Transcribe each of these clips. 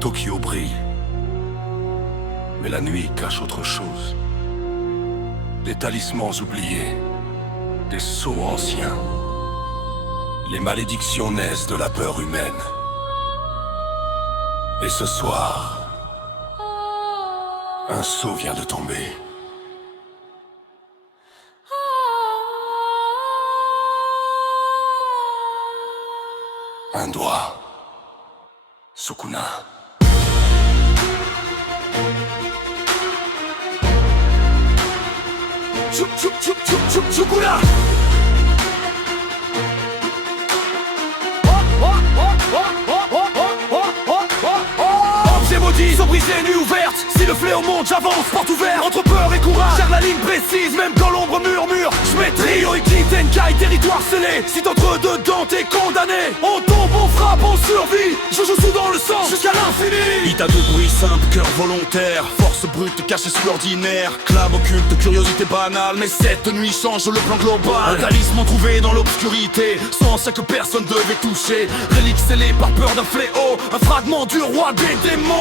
Tokyo brille, mais la nuit cache autre chose. Des talismans oubliés, des sceaux anciens. Les malédictions naissent de la peur humaine. Et ce soir, un sceau vient de tomber. Un doigt. Sukuna. Sukuna. Objet maudit, sans briser, nuit ouverte. Si le fléau monte, j'avance, porte ouverte. Entre peur et courage, cherche la ligne précise. Même quand l'ombre murmure, je maîtrise. Ryoiki Tenkai, territoire scellé. Si t'entres dedans, t'es condamné. On tombe, on frappe, on survit. Je joue sous dans le sang, jusqu'à l'infini. Ita de bruit simple, cœur volontaire. Force brute cachée sous l'ordinaire. Clave occulte, curiosité banale. Mais cette nuit change le plan global. Un talisman trouvé dans l'obscurité, sans ça que personne devait toucher. Relique scellée par peur d'un fléau. Un fragment du roi des démons.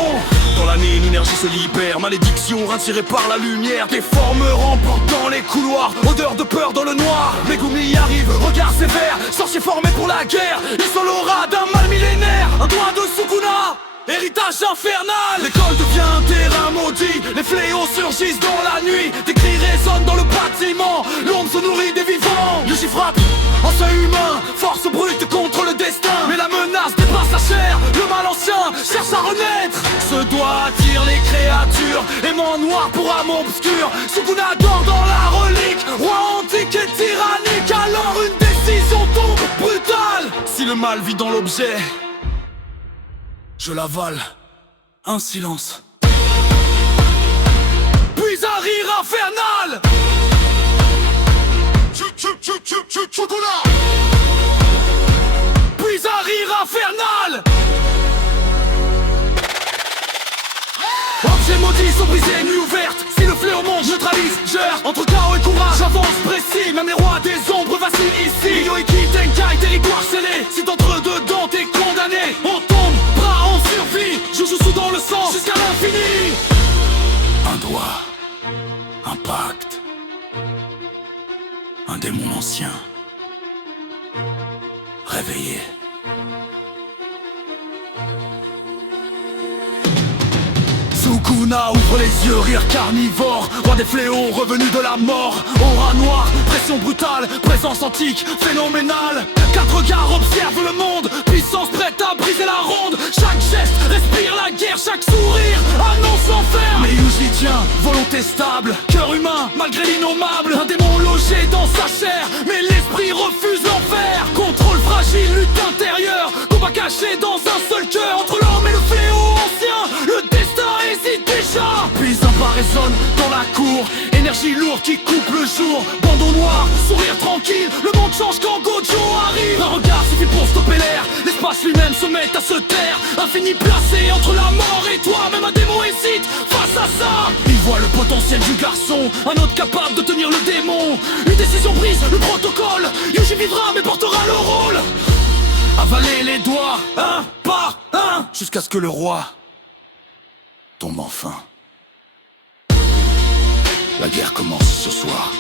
Dans l'année, l'énergie se libère. Malédiction retirée par la lumière. Des formes rampant dans les couloirs. Odeur de peur dans le noir. Megumi arrive, regard sévère. Sorcier formé pour la guerre. Il sont l'aura d'un mal millénaire. Un doigt de Sukuna, héritage infernal. L'école devient un terrain maudit. Les fléaux surgissent dans la nuit. Des cris résonnent dans le bâtiment. L'ombre se nourrit des vivants. Yuji frappe en seuil humain. Force brute contre le destin. Mais la menace dépasse la chair. Le mal ancien cherche à renaître. Ce doigt attire les créatures. Aimant noir pour âme obscure. Sukuna dort dans la relique. Roi antique et tyrannique. Alors une décision tombe brutale. Si le mal vit dans l'objet, je l'avale, un silence. Puis un rire infernal. Puis un rire infernal. Objet maudit, sont brisés, nuit ouverte. Si le fléau monte, je neutralise, gère. Entre chaos et courage, j'avance précis. Même les rois des ombres vacillent ici. Ryoiki Tenkai, territoire scellé. Si t'entres dedans, t'es condamné. On tombe, bras en survie. Je joue sous dans le sang, jusqu'à l'infini. Un doigt, un pacte. Un démon ancien, réveillé. Sukuna ouvre les yeux, rire carnivore. Roi des fléaux, revenu de la mort. Aura noire, pression brutale. Présence antique, phénoménale. Quatre regards observent le monde. Puissance prête à briser la ronde. Chaque geste respire la guerre. Chaque sourire annonce l'enfer. Mais Yuji tient, volonté stable. Cœur humain, malgré l'innommable. Un démon logé dans sa chair. Mais l'esprit refuse l'enfer. Contrôle fragile, lutte intérieure. Combat caché dans un seul cœur. Entre l'homme et le fléau ancien. Le destin hésite déjà. Puis un pas résonne dans la cour. Énergie lourde qui coupe le jour. Bandeau noir, sourire tranquille. Le monde change quand Gojo arrive. Un regard suffit pour stopper l'air. L'espace lui-même se met à se taire. Infini placé entre la mort et toi. Même un démon hésite face à ça. Il voit le potentiel du garçon. Un autre capable de tenir le démon. Une décision brise le protocole. Yuji vivra mais portera le rôle. Avaler les doigts, un par un. Jusqu'à ce que le roi tombe enfin. La guerre commence ce soir.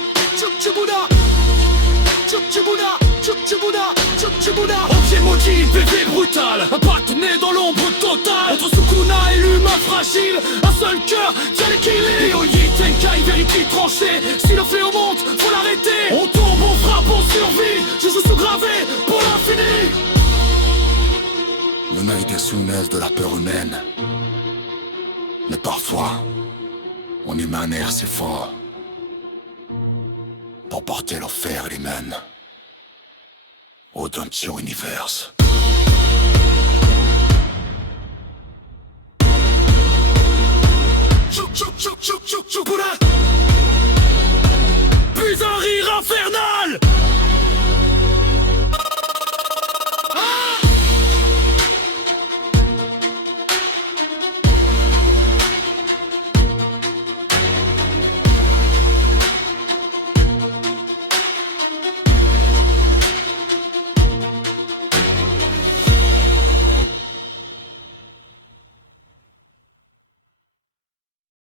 Objet maudit, bébé brutal. Un pacte né dans l'ombre totale. Entre Sukuna et l'humain fragile. Un seul cœur tient l'équilibre. Ryoiki Tenkai, vérité tranchée. Si le fléau monte, faut l'arrêter. On tombe, on frappe, on survit. Je joue sous gravé pour l'infini. Le Naïgetsu naissent de la peur humaine. Mais parfois, on émane un air assez fort pour porter l'enfer et les mènes au Doncho Universe.